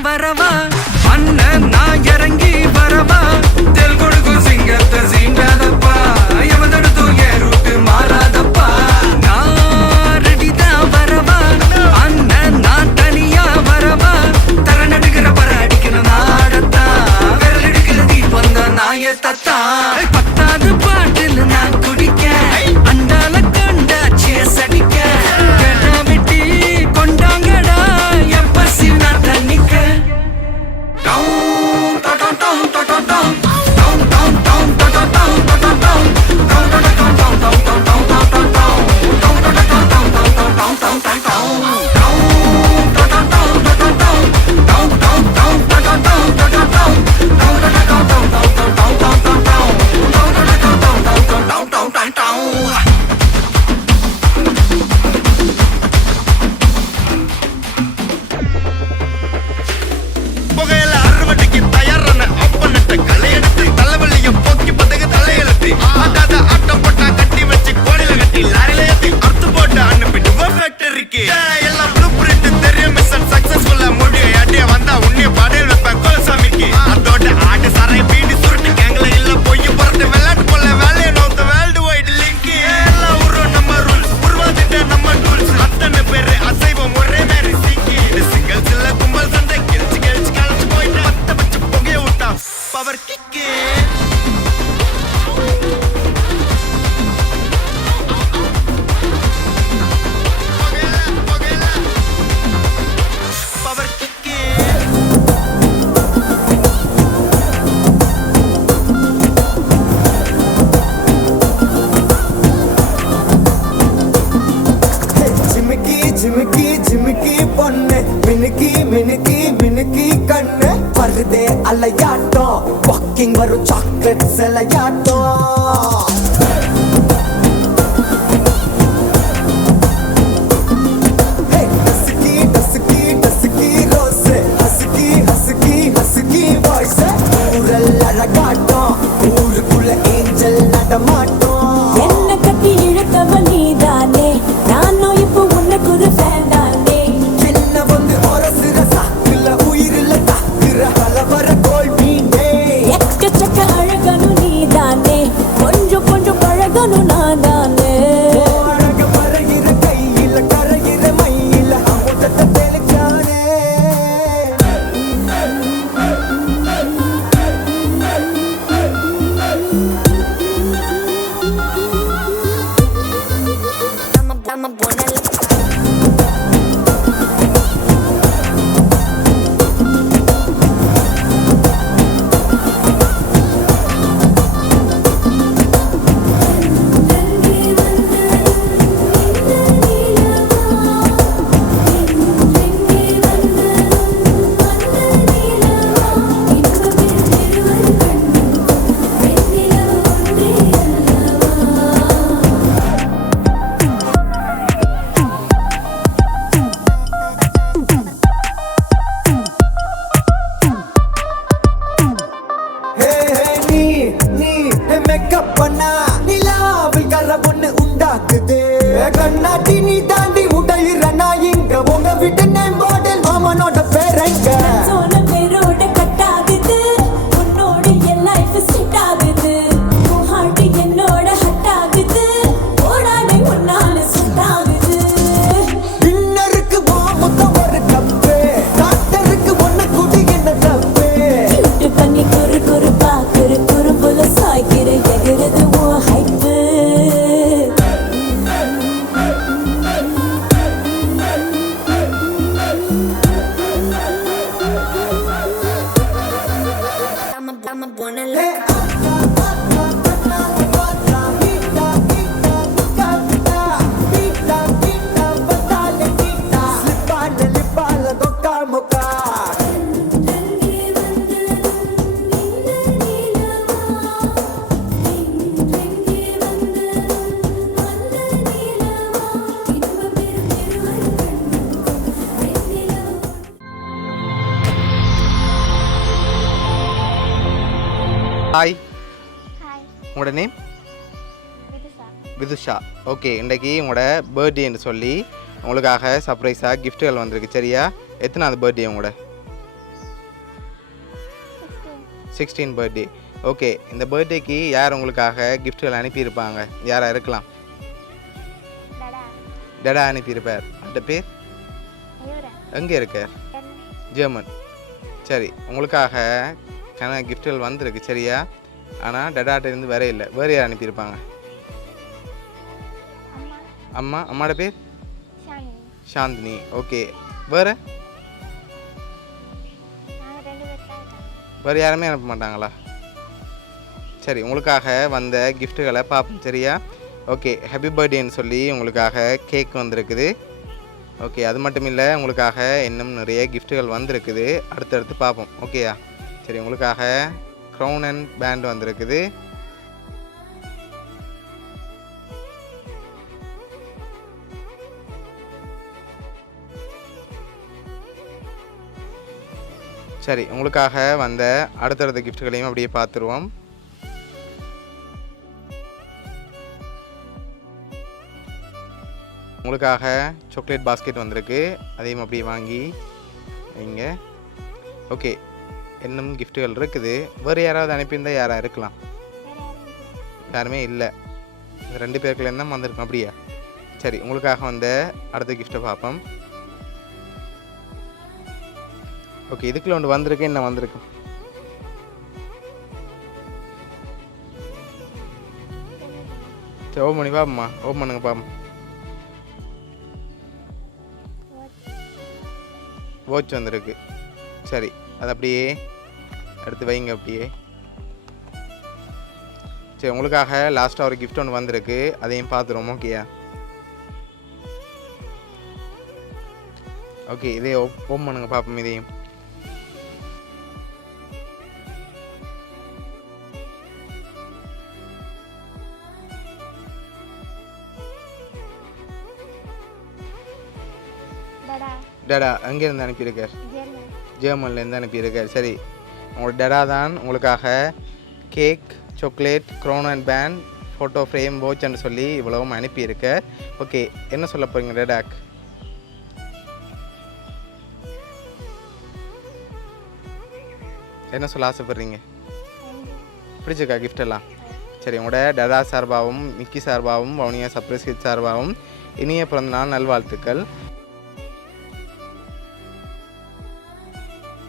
வரவா அண்ணன் நான் இறங்கி வரவா தெல் கொடுக்கும் சிங்கத்தை சீண்டாதப்பா எவதடுத்து என் ரூட்டு மாறாதப்பா நான் ரெடிதான் வரவா அண்ணன் நான் தனியா வரவா தர நடுக்கிற பர அடிக்கிற நாடத்தா விரல் எடுக்கிற தீபம் தான் நாய தத்தா பத்தாவது பாட்டில் நான் குடிக்க அண்டால கண்டா சேஸ் அடிக்க கேட்டா வெட்டி கொண்டாங்கடா என் பசி நான் தண்ணிக்க Walking varu chocolate selayato Hey husky husky husky rose husky husky husky voice Ural alagato urukula angel nadamato Enna katti ilutava needane nanu ipo unnaku oru fan daane Enna vandu orasira saakula uyirilla taakura halavara gold చక్క అழగను నీదానే కొంచెం కొంచెం పழగను నాదానే అழగ పరగిర కైయిల కరగిర మైయిల అముదత తెలిచానే கண்ணாடி நீ தாண்டி உடையிற நான் இங்க உங்க வீட்டு நேம் மாடல் மாமனோட பேரங்க சோன பேரோட கட் ஆகுது உன்னோட என் லைஃப் செட் ஆகுது உன் ஹார்ட் என்னோட ஹட் ஆகுது ஓடானே உன்னால செட் ஆகுது டின்னருக்கு வாமுக்க ஒரு கப்பு டாக்டருக்கு ஒண்ணு குடி என்ன தப்பு கிட்ட பண்ணி குறு குறு பாக்குற குறும்புல சாய்க்கிற எகிறது உன் ஹைப்பு ஹாய் ஹாய் உங்களோட நேம் விதுஷா விதுஷா ஓகே இன்றைக்கி உங்களோட பர்த்டேன்னு சொல்லி உங்களுக்காக சர்ப்ரைஸாக கிஃப்ட்டுகள் வந்திருக்கு சரியா எத்தனாவது பர்த்டே உங்களோட 16 பர்த்டே. ஓகே, இந்த பர்த்டேக்கு யார் உங்களுக்காக கிஃப்ட்கள் அனுப்பியிருப்பாங்க? யாராக இருக்கலாம்? டடா டடா அனுப்பியிருப்பார். அந்த பேர் யூரன் எங்கே இருக்கார்? ஜெர்மன். சரி, உங்களுக்காக கிஃப்ட்கள் வந்திருக்கு சரியா? ஆனால் டடாட்டிருந்து வேற இல்லை. வேறு யார் அனுப்பியிருப்பாங்க? அம்மா அம்மாவோட பேர் ஷாலினி சாந்தினி. ஓகே, வேறு நாங்கள் 2 பேர் தான் இருக்கோம். வேறு யாருமே அனுப்ப மாட்டாங்களா? சரி, உங்களுக்காக வந்த கிஃப்ட்டுகளை பார்ப்போம் சரியா? ஓகே, ஹாப்பி பர்த்டேன்னு சொல்லி உங்களுக்காக கேக் வந்திருக்குது. ஓகே, அது மட்டும் இல்லை, உங்களுக்காக இன்னும் நிறைய கிஃப்ட்டுகள் வந்திருக்குது. அடுத்தடுத்து பார்ப்போம் ஓகேயா? சரி, உங்களுக்காக க்ரௌன் அண்ட் பேண்ட் வந்திருக்குது. சரி, உங்களுக்காக வந்த அடுத்தடுத்த கிஃப்ட்களையும் அப்படியே பார்த்துருவோம். உங்களுக்காக சாக்லேட் பாஸ்கெட் வந்திருக்கு. அதையும் அப்படியே வாங்கி வைங்க. ஓகே, இன்னும் கிஃப்ட்டுகள் இருக்குது. வேறு யாராவது அனுப்பியிருந்தால் யாராக இருக்கலாம்? வேற யாரும் இல்லை. யாருமே இல்லை. இந்த 2 பேருக்குலேருந்து தான் வந்திருக்கோம் அப்படியா? சரி, உங்களுக்காக வந்த அடுத்த கிஃப்ட்டை பார்ப்போம். ஓகே, இதுக்குள்ள ஒன்று வந்திருக்கு. என்ன வந்திருக்கு? சரி, ஓப்பன் பண்ணி பாப்போம்மா. ஓப்பன் பண்ணுங்க பாப்போம். வாட்ச் வந்திருக்கு. சரி, அதை அப்படியே எடுத்து வைங்க அப்படியே. சரி, உங்களுக்காக லாஸ்ட்டாக ஒரு கிஃப்ட் ஒன்று வந்திருக்கு. அதையும் பார்த்துருவோம் ஓகேயா? ஓகே, இதே ஓப்பன் பண்ணுங்க பார்ப்போம். இதையும் டடா டடா எங்கேருந்து அனுப்பியிருக்கார்? ஜெர்மன் ஜெர்மன்லேருந்து அனுப்பியிருக்கார். சரி, உங்களோட டடா தான் உங்களுக்காக cake, chocolate, crown and band, photo frame, வாட்ச்ன்னு சொல்லி இவ்வளவும் அனுப்பியிருக்கார். ஓகே, என்ன சொல்ல போகிறீங்க டடாக்? என்ன சொல்ல ஆசைப்படுறீங்க? நன்றி. பிடிச்சிருக்கா கிஃப்ட் எல்லாம்? சரி, உங்களோட டடா சார்பாகவும் மிக்கி சார்பாகவும் வவுனியா சர்ப்ரைஸ் கிட்ஸ் சார்பாகவும் இனிய பிறந்தநாள் நல்வாழ்த்துக்கள்.